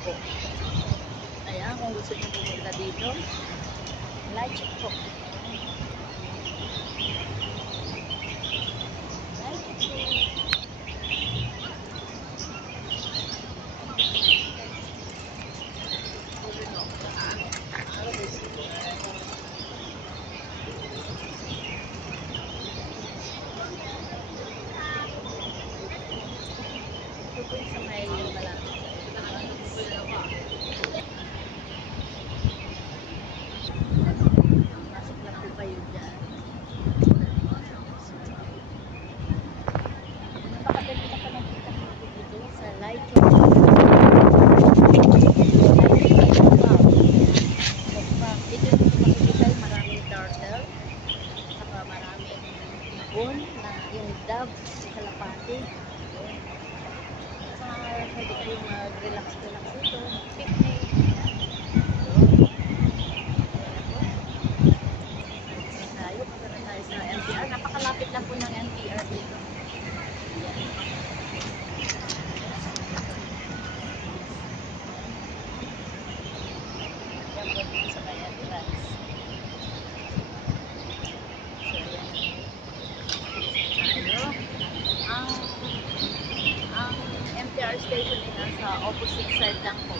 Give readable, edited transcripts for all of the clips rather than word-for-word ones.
po. Ayan, kung gusto niyo pumunta dito, like it po. Like it po. Ito sa may malapit. Masok lang po kayo dyan. Napakaganda na pa nakita ko dito sa light. Dito yung makikita yung maraming turtle. Saka maraming ibon na yung dove, kalapati. Pwede kayong mag-relax dito, picnic. Punta na tayo sa NTR. Napakalapit lang po ng NTR dito. Yan po dito sa may entrance. Ang MTR station ay nasa opposite side lang po.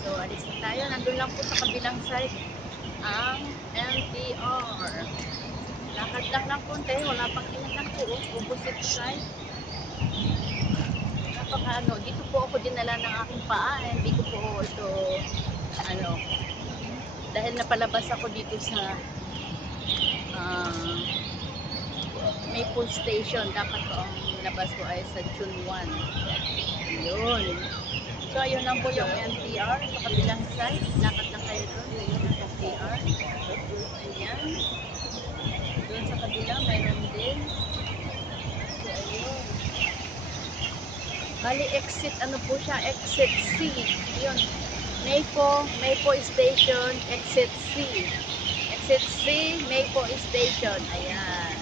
So, alis na tayo. Nandun lang po sa kabilang side ang MTR. Lakad lang ng konti. Wala pang ilan po. Opposite side. Dito po ako dinala ng aking paa. Hindi ko po ito, dahil napalabas ako dito sa Maple Station. Dapat po ang labas ko ay sa June 1. Yun. So, ayun lang po yung NTR sa kabilang side. Lakad lang kayo doon. Ayun ang NTR. Ayan. Doon sa kabila, mayroon din. So, ayun. Bali, exit, po siya? Exit C. Yun. Maple Station, exit C. Exit C, Maple Station. Ayan.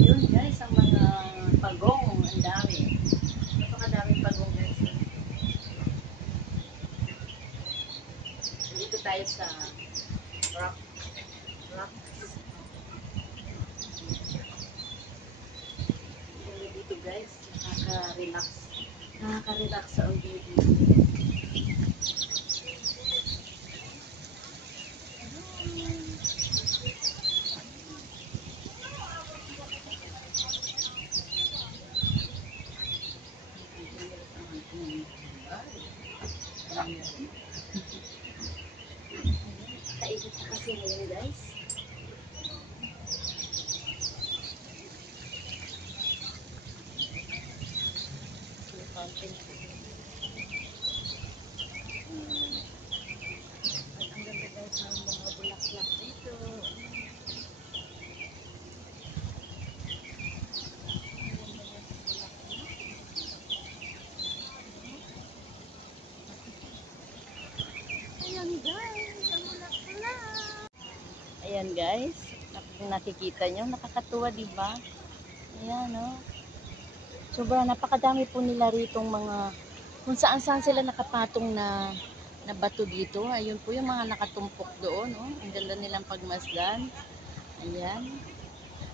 Yun guys, ang mga pagong, ang dami. Napakadaming pagong guys. Dito tayo sa rocks. Dito guys, nakaka-relax sa audio dito. Kainit na kasi ngayon guys. Ayan guys, ang bulaklak. Ayan guys, kung nakikita nyo, nakakatuwa diba? Ayan o. Sobra, napakadami po nila ritong mga, kung saan-saan sila nakapatong na bato dito. Ayun po yung mga nakatumpok doon. Oh. Ang ganda nilang pagmasdan. Ayan.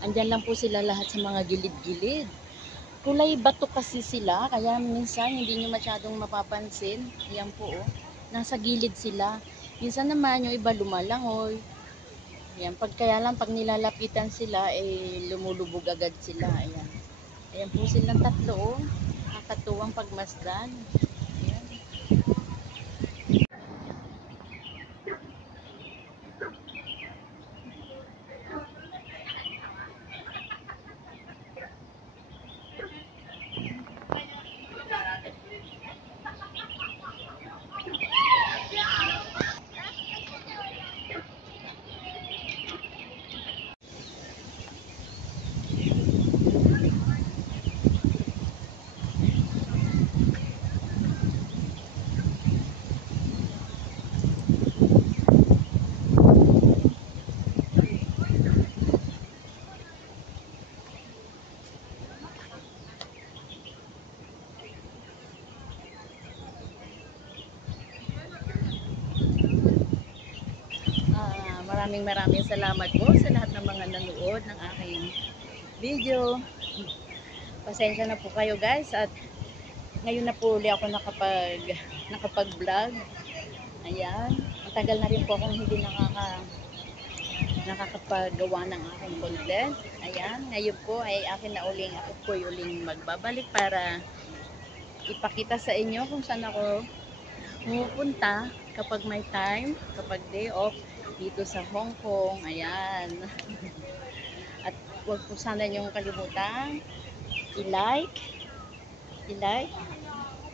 Andyan lang po sila lahat sa mga gilid-gilid. Kulay bato kasi sila, kaya minsan hindi nyo masyadong mapapansin. Ayan po, oh. Nasa gilid sila. Minsan naman yung iba lumalangoy. Ayan, kaya lang pag nilalapitan sila, lumulubog agad sila. Ayan. Ayan po silang tatlo, oh. Nakakatuwang pagmasdan. Ayan. Maraming salamat po sa lahat ng mga nanood ng aking video. Pasensya na po kayo guys, at ngayon na po ulit ako nakapag-vlog. Ayan, matagal na rin po akong hindi nakakapagawa ng aking content. Ayan, ngayon po ay ako po uling magbabalik para ipakita sa inyo kung saan ako pupunta kapag may time, kapag day off dito sa Hong Kong. Ayan. At huwag po sana niyong kalimutan i-like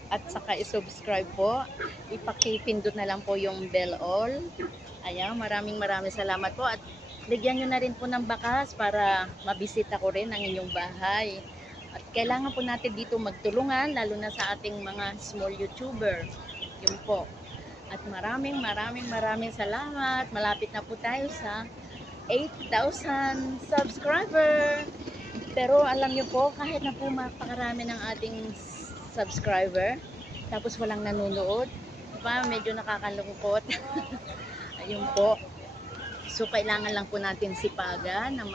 at saka i-subscribe po. Ipakipindot na lang po yung bell all. Ayan, maraming salamat po, at bigyan nyo na rin po ng bakas para mabisita ko rin ang inyong bahay. At kailangan po natin dito magtulungan, lalo na sa ating mga small YouTuber. Yun po. At maraming salamat. Malapit na po tayo sa 8,000 subscriber. Pero alam nyo po, kahit na po mapakarami ng ating subscriber, tapos walang nanonood, diba, medyo nakakalungkot. Ayun po. So kailangan lang po natin sipagan na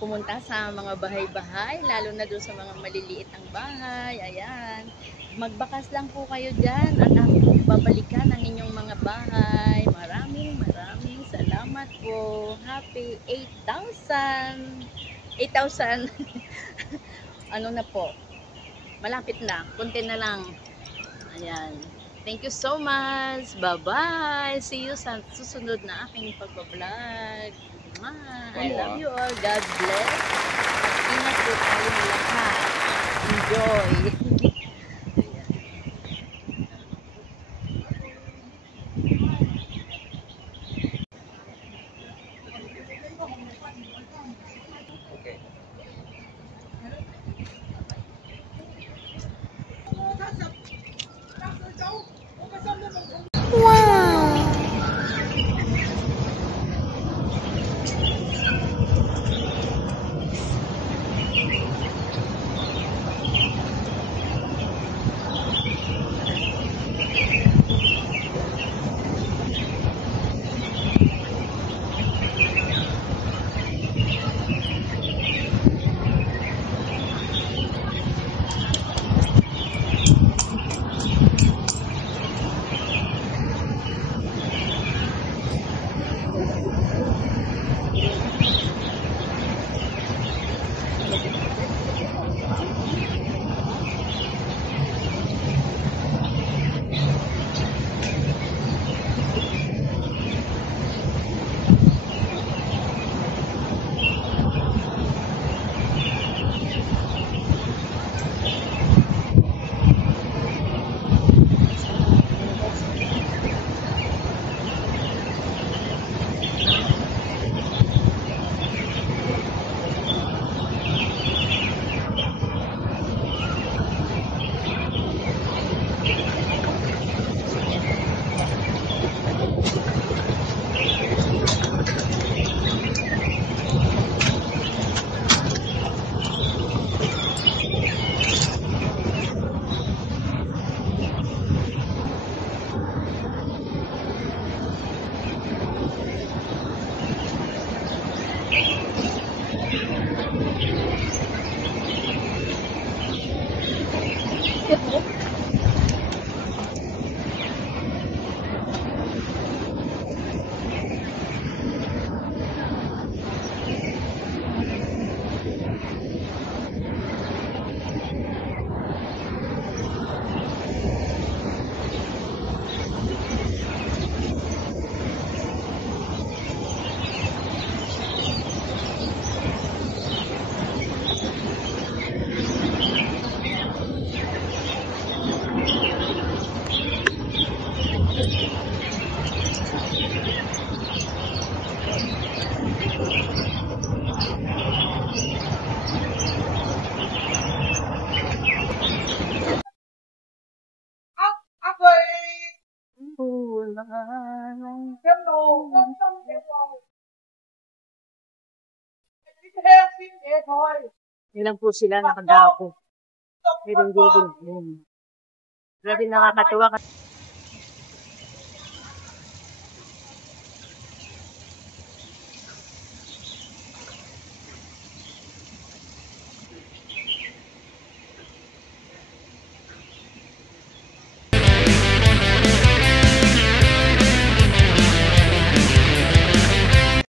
pumunta sa mga bahay-bahay, lalo na doon sa mga maliliit ang bahay. Ayan. Magbakas lang po kayo dyan at ako babalikan ang inyong mga bahay. Maraming salamat po. Happy 8,000. 8,000. Ano na po? Malapit na. Kunti na lang. Ayan. Thank you so much. Bye-bye. See you sa susunod na aking pagbablog. I love you all. God bless. Ingat po tayo lahat. Enjoy. Yun lang po sila nakadako. Pero hindi ko. Grabe nakakatuwa.